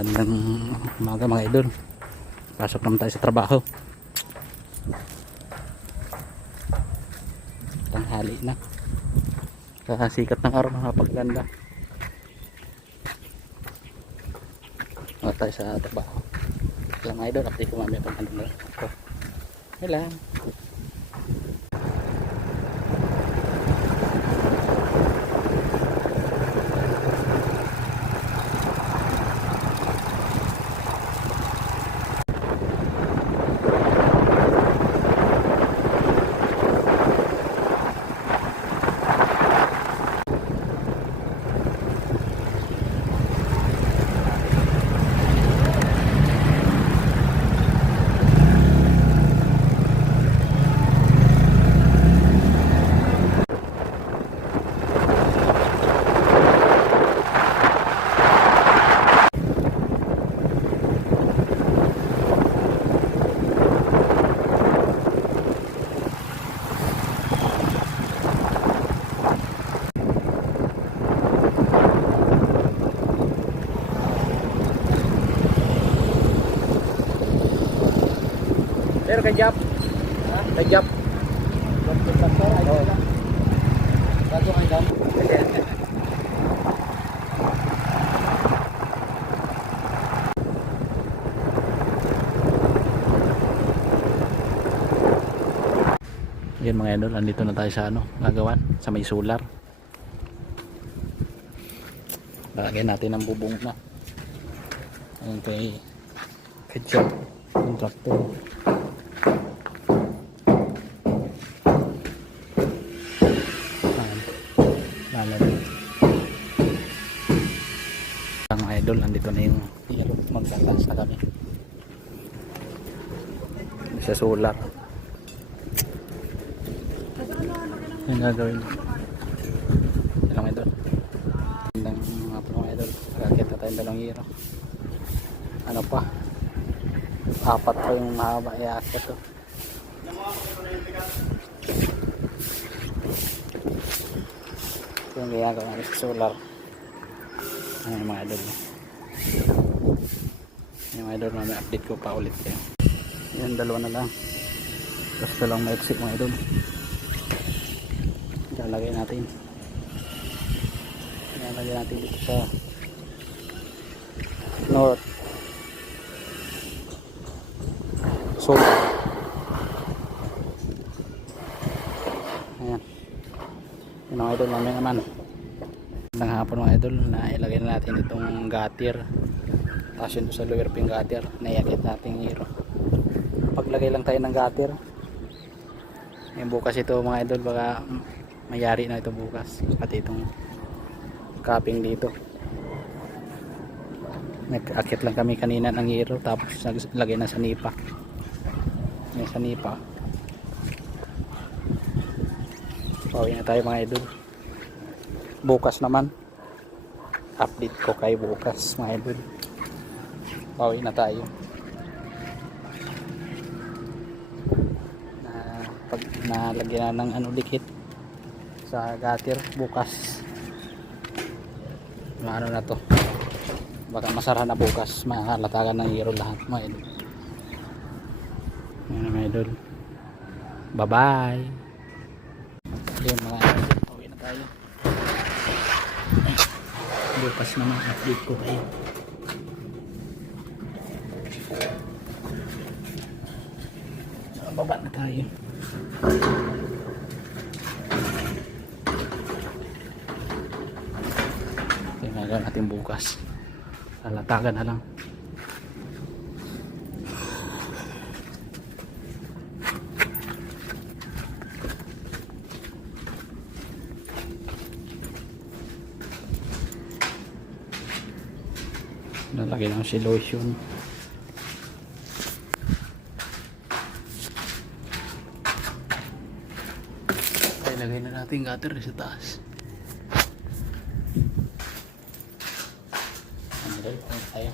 Magandang umaga mga idol. Pasok naman tayo sa trabaho. Tanghali na. Sikat ng araw, nakapaganda. Mga tayo sa trabaho. Kaya mga idol, update ko mamaya pag ano na ako. Wala. Pero kajap. Kajap. Bago ang dam. Yan mga idol, andito na tayo sa gagawan sa may solar. Lalagyan natin ang bubong na. Ayun kay kajap contractor. Ang idol, andito na yung magtatas na kami sa solar. Yung gagawin dalawang idol, hanggang mga punong idol, kakita tayong dalawang hero. Ano pa, apat pa yung mahaba i-akit to. Yung ginagawa ng solar. Ayan mga idol, yung mga idol, may update ko pa ulit kayo. Yan, dalawa na lang, tapos dalawang ma-exit mga idol. Ilalagay natin dito sa north solar. Ayan, yung mga idol, mamaya naman ng hapon mga idol, na ilagay na natin itong gutter, tapos yun sa lower ping gutter na iakit natin hero. Paglagay lang tayo ng gutter, yung bukas ito mga idol, baka mayari na ito bukas, pati itong capping dito. Nag-akit lang kami kanina ng hero, tapos lagay na sa nipa. May sa nipa. Pauwi na tayo mga idol. Bukas naman update ko kayo bukas mga idol. Pauwi na tayo. Pag nalagyan na ng dikit sa gutter bukas, ano na to, baka masara na bukas, mahalatagan ng hero lahat mga idol. Yan mga idol, bye bye. Yan mga idol, pauwi na tayo. Bukas naman update ko kayo. Baba na tayo. Tingnan natin bukas, lalatagan na lang. Nalagay ng solution. Ilagay na natin gutter sa taas. Ano tayo?